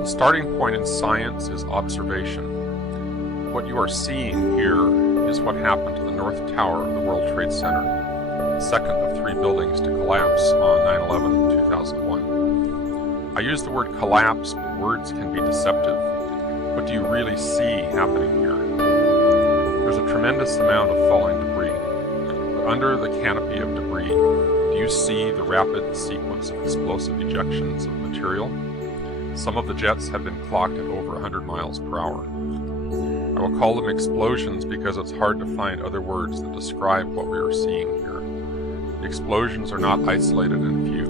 The starting point in science is observation. What you are seeing here is what happened to the North Tower of the World Trade Center, the second of 3 buildings to collapse on 9/11/2001. I use the word collapse, but words can be deceptive. What do you really see happening here? There's a tremendous amount of falling debris, but under the canopy of debris, do you see the rapid sequence of explosive ejections of material? Some of the jets have been clocked at over 100 miles per hour. I will call them explosions because it's hard to find other words that describe what we are seeing here. The explosions are not isolated and few.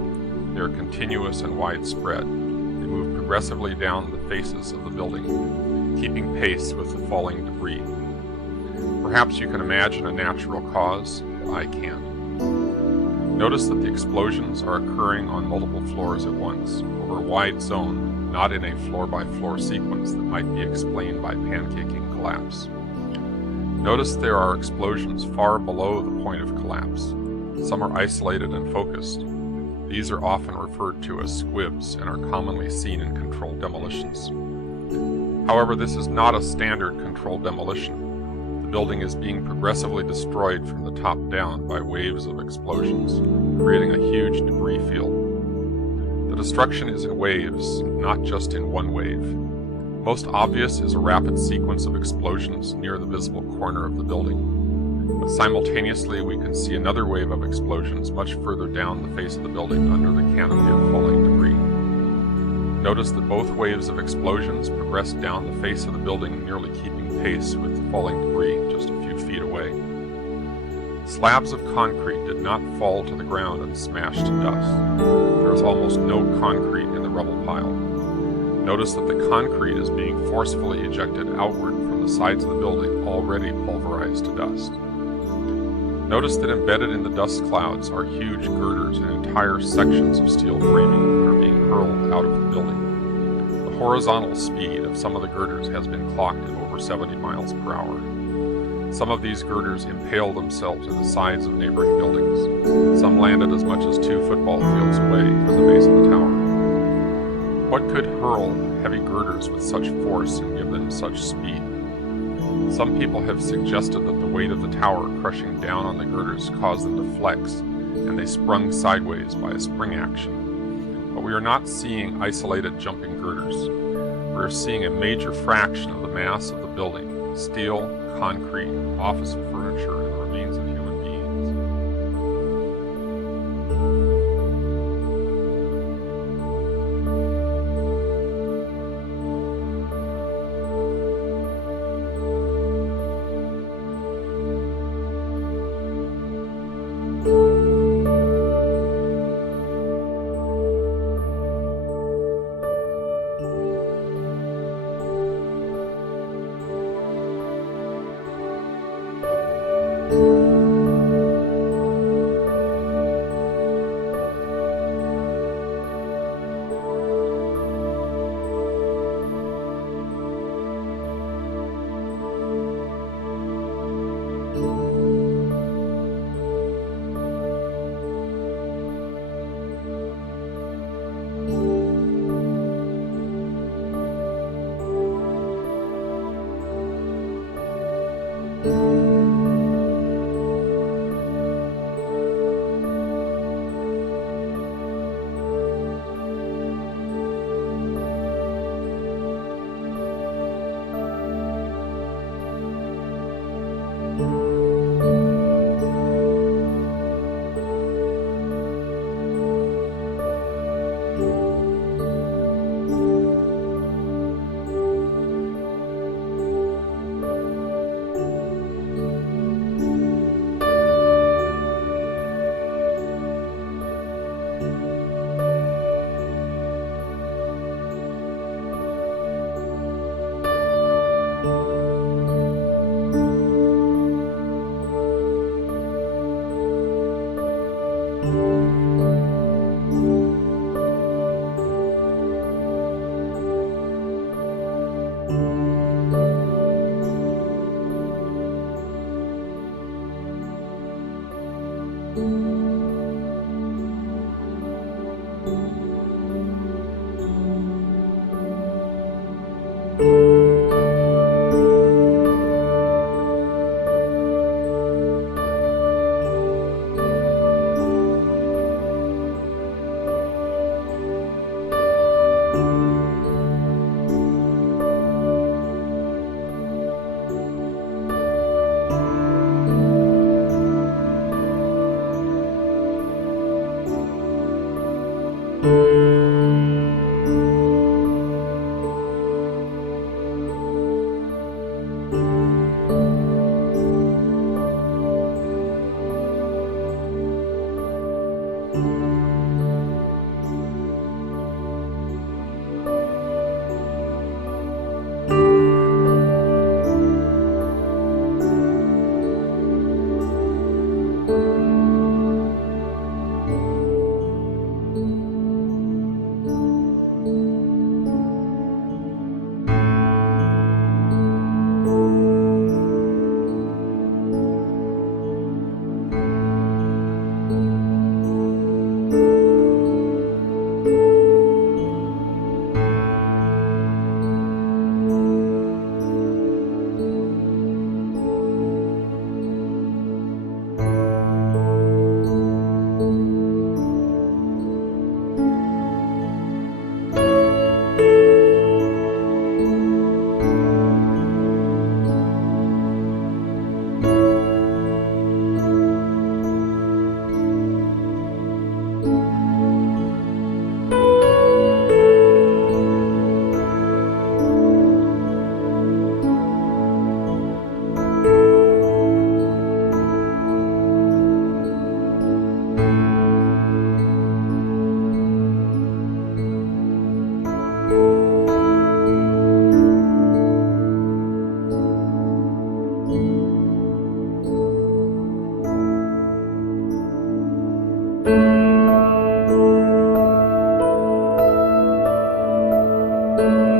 They are continuous and widespread. They move progressively down the faces of the building, keeping pace with the falling debris. Perhaps you can imagine a natural cause, but I can't. Notice that the explosions are occurring on multiple floors at once, over a wide zone, not in a floor-by-floor sequence that might be explained by pancaking collapse. Notice there are explosions far below the point of collapse. Some are isolated and focused. These are often referred to as squibs and are commonly seen in controlled demolitions. However, this is not a standard controlled demolition. The building is being progressively destroyed from the top down by waves of explosions, creating a huge debris field. The destruction is in waves, not just in one wave. Most obvious is a rapid sequence of explosions near the visible corner of the building. But simultaneously, we can see another wave of explosions much further down the face of the building under the canopy of falling debris. Notice that both waves of explosions progress down the face of the building, nearly keeping pace with the falling debris just a few feet away. Slabs of concrete did not fall to the ground and smash to dust. There is almost no concrete in the rubble pile. Notice that the concrete is being forcefully ejected outward from the sides of the building, already pulverized to dust. Notice that embedded in the dust clouds are huge girders and entire sections of steel framing that are being hurled out of the building. The horizontal speed of some of the girders has been clocked at over 70 miles per hour. Some of these girders impale themselves in the sides of neighboring buildings. Some landed as much as 2 football fields away from the base of the tower. What could hurl heavy girders with such force and give them such speed? Some people have suggested that the weight of the tower crushing down on the girders caused them to flex, and they sprung sideways by a spring action. But we are not seeing isolated jumping girders. We are seeing a major fraction of the mass of the building: steel, concrete, office furniture, and the remains of human beings. you.